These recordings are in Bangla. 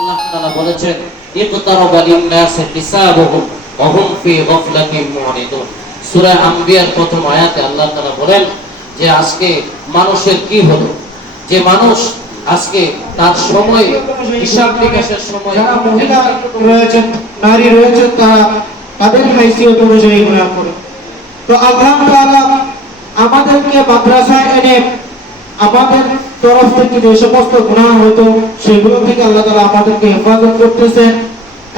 আল্লাহ তাআলা বলেছেন ইকতারাবা লিন-নাসি হিসাবুহুম ওয়া হুম ফি গাফলাতিন মুরিদুন। সূরা আম্বিয়ার প্রথম আয়াতে আল্লাহ তাআলা বলেন যে আজকে মানুষের কি হলো, যে মানুষ আজকে তার সময় হিসাব নিকাশের সময়, যারা মহিলা রয়েছেন, নারী রয়েছেন, তারা তাদের হাইসিয়ত অনুযায়ী গুনাহ করে। তো আল্লাহ তাআলা আমাদেরকে মাদ্রাসায় এনে আমাদের তরফ থেকে যে সমস্ত গুনাহ হতো সেগুলো থেকে আল্লাহ তাআলা আমাদেরকে হেফাজত করতেছেন,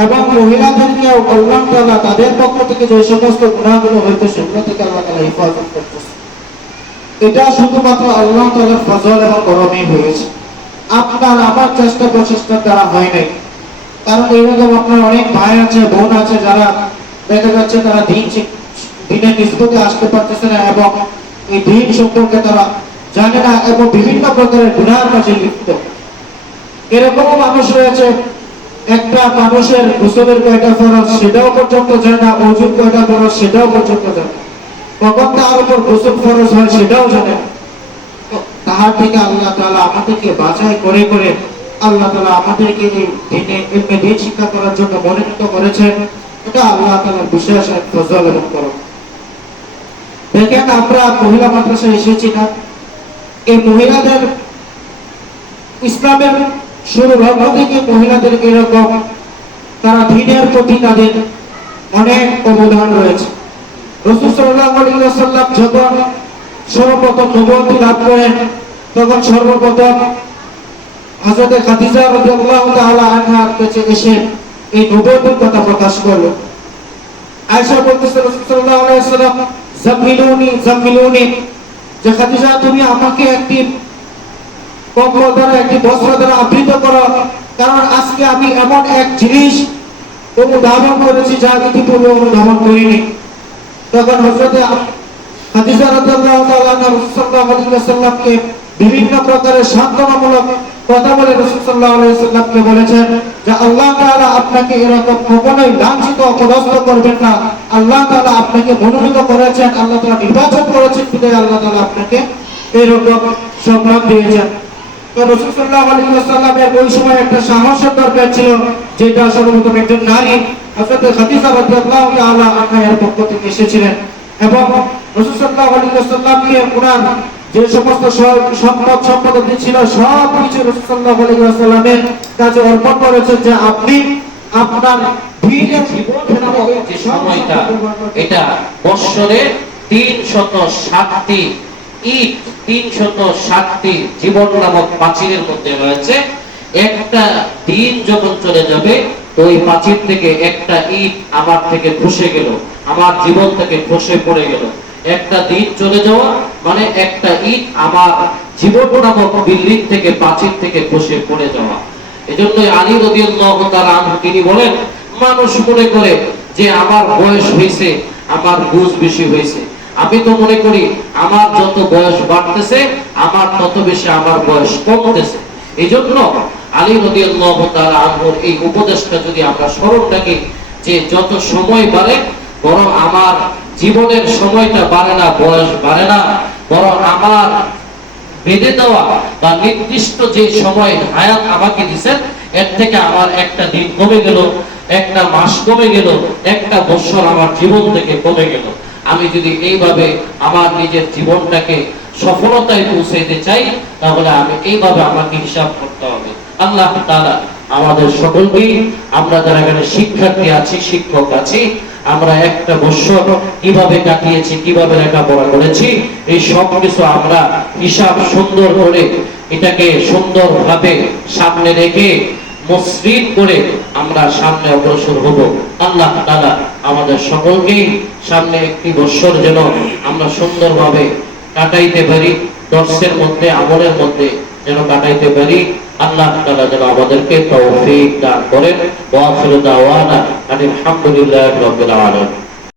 এবং মহিলাদেরকে আল্লাহ তাআলা তাদের পক্ষ থেকে যে সমস্ত গুনাহগুলো হতো সেগুলো থেকে আল্লাহ তাআলা হেফাজত করতেছেন। এটা শুধুমাত্র আল্লাহ তাআলার ফজল এবং করমই হয়েছে, আপনার আমার চেষ্টা প্রচেষ্টার দ্বারা হয় নাই। কারণ এইরকম আপনার অনেক ভাই আছে, বোন আছে, যারা দেখা যাচ্ছে তারা দিনের নিষ্পত্তি আসতে পারতেছে না এবং এই দিন সম্পর্কে তারা জানে না এবং বিভিন্ন প্রকারের গুনাহের কাজে লিপ্ত। এরকমও মানুষ রয়েছে, একটা মানুষের গোসলের কয়টা ফরজ সেটাও পর্যন্ত জানে না, ওযুর কয়টা ফরজ সেটাও পর্যন্ত জানে না, কখন তার উপর গোসল ফরজ হয় সেটাও জানে না। তাহার থেকে আল্লাহ তাআলা আমাদেরকে বাছাই করে করে আল্লাহ তাআলা আমাদেরকে এই দিন শিক্ষা করার জন্য মনোনীত করেছেন। এটা আল্লাহ তাআলার বিশেষ এক ফজল এবং করম। দেখেন, আমরা মহিলা মাদ্রাসায় এসেছি না, এই মহিলাদের ইসলামের শুরু লগ্ন থেকে মহিলাদেরকে এরকম তারা দ্বীনের প্রতি তাদের অনেক অবদান রয়েছে। রাসূল সাল্লাল্লাহু আলাইহি ওয়াসাল্লাম যখন সর্বপ্রথম নবুয়ত লাভ করেন তখন সর্বপ্রথম হযরত খাদিজা রাদিয়াল্লাহু তাআলা আনহার কাছে এসে এই নবুয়তের কথা প্রকাশ করলেন। আয়েশা বলতেছেন রাসূল সাল্লাল্লাহু আলাইহি ওয়াসাল্লাম জাম্মিলুনি, যে খাদিজা তুমি আমাকে একটি কম্বল দ্বারা, একটি বস্ত্র দ্বারা আবৃত করো, কারণ আজকে আমি এমন এক জিনিস অনুধাবন করেছি যা ইতিপূর্বে অনুধাবন করিনি। তখন হযরত খাদিজা রাদিয়াল্লাহু তাআলা আনহা রাসূল সাল্লাল্লাহু আলাইহি ওয়াসাল্লামকে বিভিন্ন প্রকারের সান্ত্বনামূলক কথা বলে রাসূল সাল্লাল্লাহু আলাইহি ওয়াসাল্লামকে বলেছেন যে আল্লাহ তাআলা আপনাকে এরকম কখনোই লাঞ্ছিত অপদস্থ করবেন না। আল্লাহ তাআলা আপনাকে মনোনীত করেছেন, আল্লাহ তাআলা নির্বাচন করেছেন, বিধায় আল্লাহ তাআলা আপনাকে এরকম সম্মান দিয়েছেন। তো রাসূল সাল্লাল্লাহু আলাইহি ওয়াসাল্লামের ওই সময় একটা সাহসের দরকার ছিল, যেটা সর্বপ্রথম একজন নারী হযরত খাদিজা রাদিয়াল্লাহু তাআলা আনহা এর পক্ষ থেকে এসেছিলেন এবং রাসূল সাল্লাল্লাহু আলাইহি ওয়াসাল্লামকে ওনার যে সমস্ত সম্পদ ছিল সব কিছু রাসূল সাল্লাল্লাহু আলাইহি ওয়াসাল্লামের কাছে অর্পণ করেছেন, যে আপনি আপনার দ্বীনের জীবন নামক যে সময়টা, এটা বৎসরে 360টি ঈদ, 360টি জীবন নামক প্রাচীরের মধ্যে রয়েছে। একটা দিন যখন চলে যাবে তো ওই প্রাচীর থেকে একটা ঈদ আমার থেকে খসে গেল, আমার জীবন থেকে খসে পড়ে গেল। একটা দিন চলে যাওয়া মানে একটা ঈদ আমার জীবন নামক বিল্ডিং থেকে, প্রাচীর থেকে খসে পড়ে যাওয়া। এজন্য আলী রাদিয়াল্লাহু তাআলা আনহু তিনি বলেন, মানুষ মনে করে যে আমার বয়স হয়েছে, আমার বুঝ বেশি হয়েছে। আমি তো মনে করি আমার যত বয়স বাড়তেছে আমার তত বেশি আমার বয়স কমতেছে। এজন্য আলী রাদিয়াল্লাহু তাআলা আনহুর এই উপদেশটা যদি আমরা স্মরণ রাখি যে যত সময় বাড়ে বরং আমার জীবনের সময়টা বাড়ে না, বয়স বাড়ে না, বরং আমার বেঁধে দেওয়া বা নির্দিষ্ট যে সময় হায়াত আমাকে দিয়েছেন এর থেকে আমার একটা দিন কমে গেল, একটা মাস কমে গেল, একটা বছর আমার জীবন থেকে কমে গেল। আমি যদি এইভাবে আমার নিজের জীবনটাকে সফলতায় পৌঁছাইতে চাই তাহলে আমি এইভাবে আমাকে হিসাব করতে হবে। আল্লাহ তাআলা আমাদের সকলকে, আমরা যারা এখানে শিক্ষার্থী আছি, শিক্ষক আছি, আমরা একটা বছর কিভাবে কাটিয়েছি, কিভাবে লেখাপড়া করেছি, এই সব কিছু আমরা হিসাব সুন্দর করে এটাকে সুন্দরভাবে সামনে রেখে মসৃণ করে আমরা সামনে অগ্রসর হব। আল্লাহ তাআলা আমাদের সকলকে সামনে একটি বছর যেন আমরা সুন্দরভাবে কাটাইতে পারি, দর্শের মধ্যে, আমলের মধ্যে যেন কাটাইতে পারি। আল্লাহ তাআলা যেন আমাদেরকে তৌফিক দান করেন। ওয়া আখিরু দাওয়ানা আলহামদুলিল্লাহি রাব্বিল আলামিন।